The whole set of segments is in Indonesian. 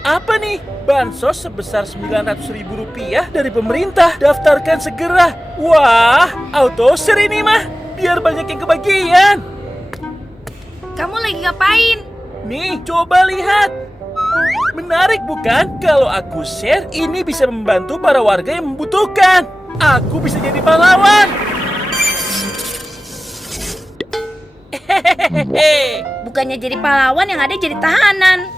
Apa nih? Bansos sebesar Rp900.000 dari pemerintah. Daftarkan segera. Wah, auto share ini mah. Biar banyak yang kebagian. Kamu lagi ngapain? Nih, coba lihat. Menarik bukan? Kalau aku share, ini bisa membantu para warga yang membutuhkan. Aku bisa jadi pahlawan. Hehehe. Bukannya jadi pahlawan, yang ada jadi tahanan.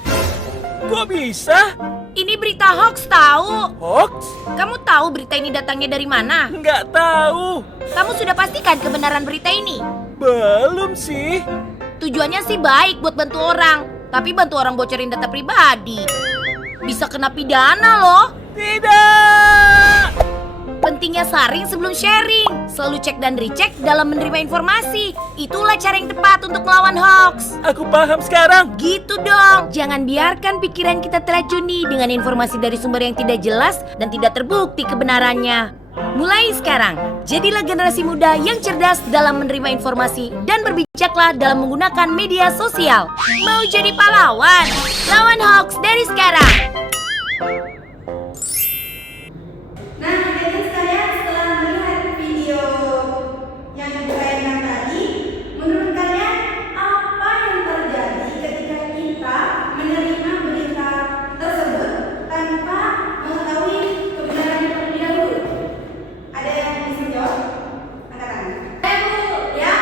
Kok bisa? Ini berita hoax tahu. Hoax? Kamu tahu berita ini datangnya dari mana? Nggak tahu. Kamu sudah pastikan kebenaran berita ini? Belum sih. Tujuannya sih baik buat bantu orang, tapi bantu orang bocorin data pribadi. Bisa kena pidana loh. Tidak. Pentingnya saring sebelum sharing. Selalu cek dan recheck dalam menerima informasi. Itulah cara yang tepat untuk melawan hoax. Aku paham sekarang. Gitu dong. Jangan biarkan pikiran kita teracuni dengan informasi dari sumber yang tidak jelas dan tidak terbukti kebenarannya. Mulai sekarang, jadilah generasi muda yang cerdas dalam menerima informasi dan berbijaklah dalam menggunakan media sosial. Mau jadi pahlawan? Lawan hoax dari sekarang. Nah, adik-adik sekalian, setelah melihat video yang ditayangkan tadi, menurut kalian apa yang terjadi ketika kita menerima berita tersebut tanpa mengetahui kebenarannya terlebih dahulu? Ada yang bisa jawab? Angkat tangan. Ya,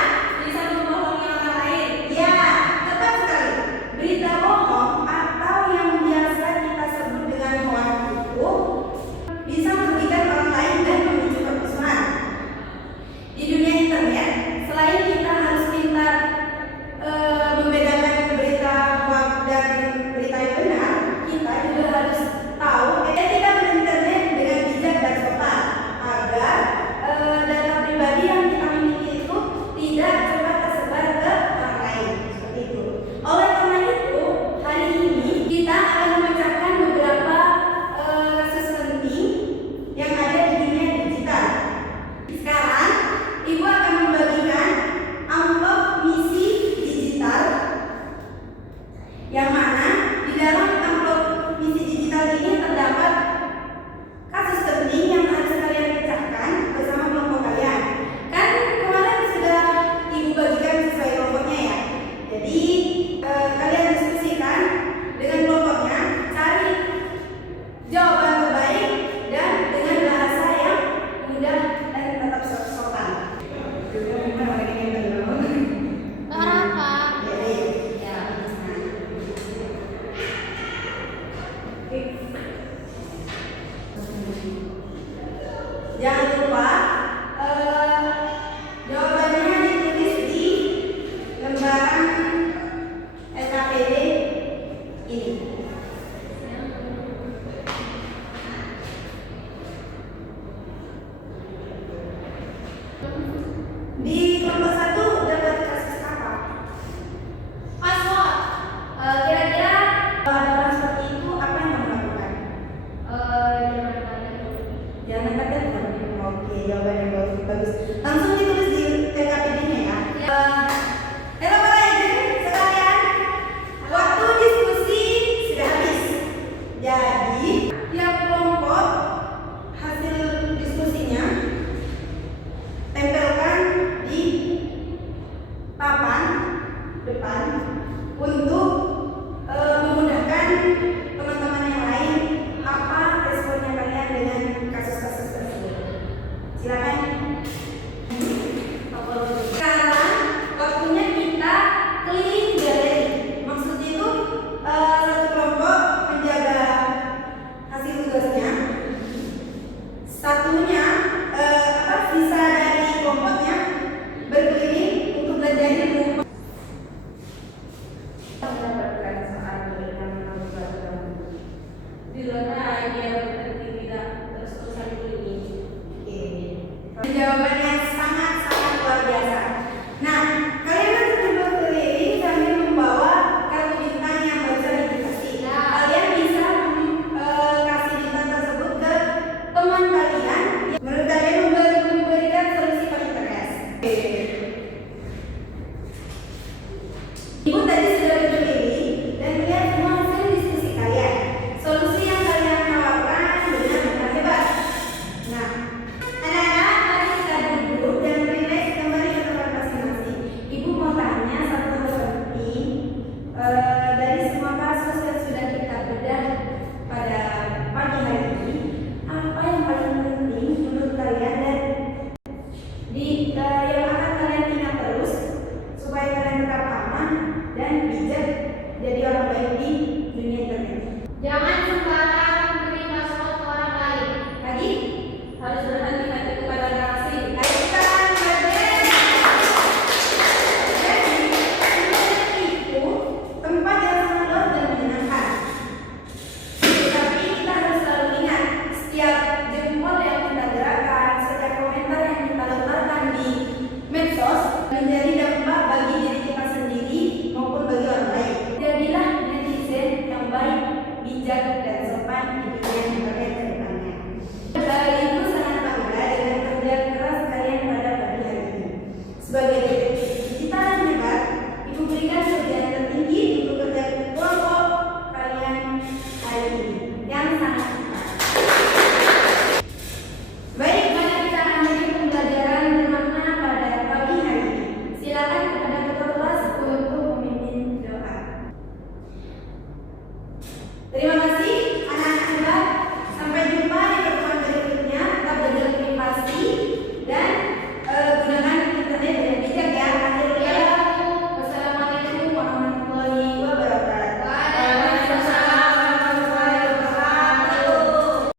bisa membohongi orang lain. Ya, tepat sekali. Berita bohong atau yang biasa kita sebut dengan hoax itu bisa merugikan orang lain dan memicu permusuhan. Di dunia internet, selain kita harus pintar membedakan berita hoax dan berita yang benar, kita juga harus tahu etika berinternet dengan bijak dan sopan agar data pribadi yang kita miliki itu tidak cepat tersebar ke orang lain. Seperti itu. Oleh karena itu, hari ini kita akan memecahkan beberapa kasus penting yang ada di dunia digital. Sekarang, Ibu akan membagikan amplop misi digital yang mana di dalam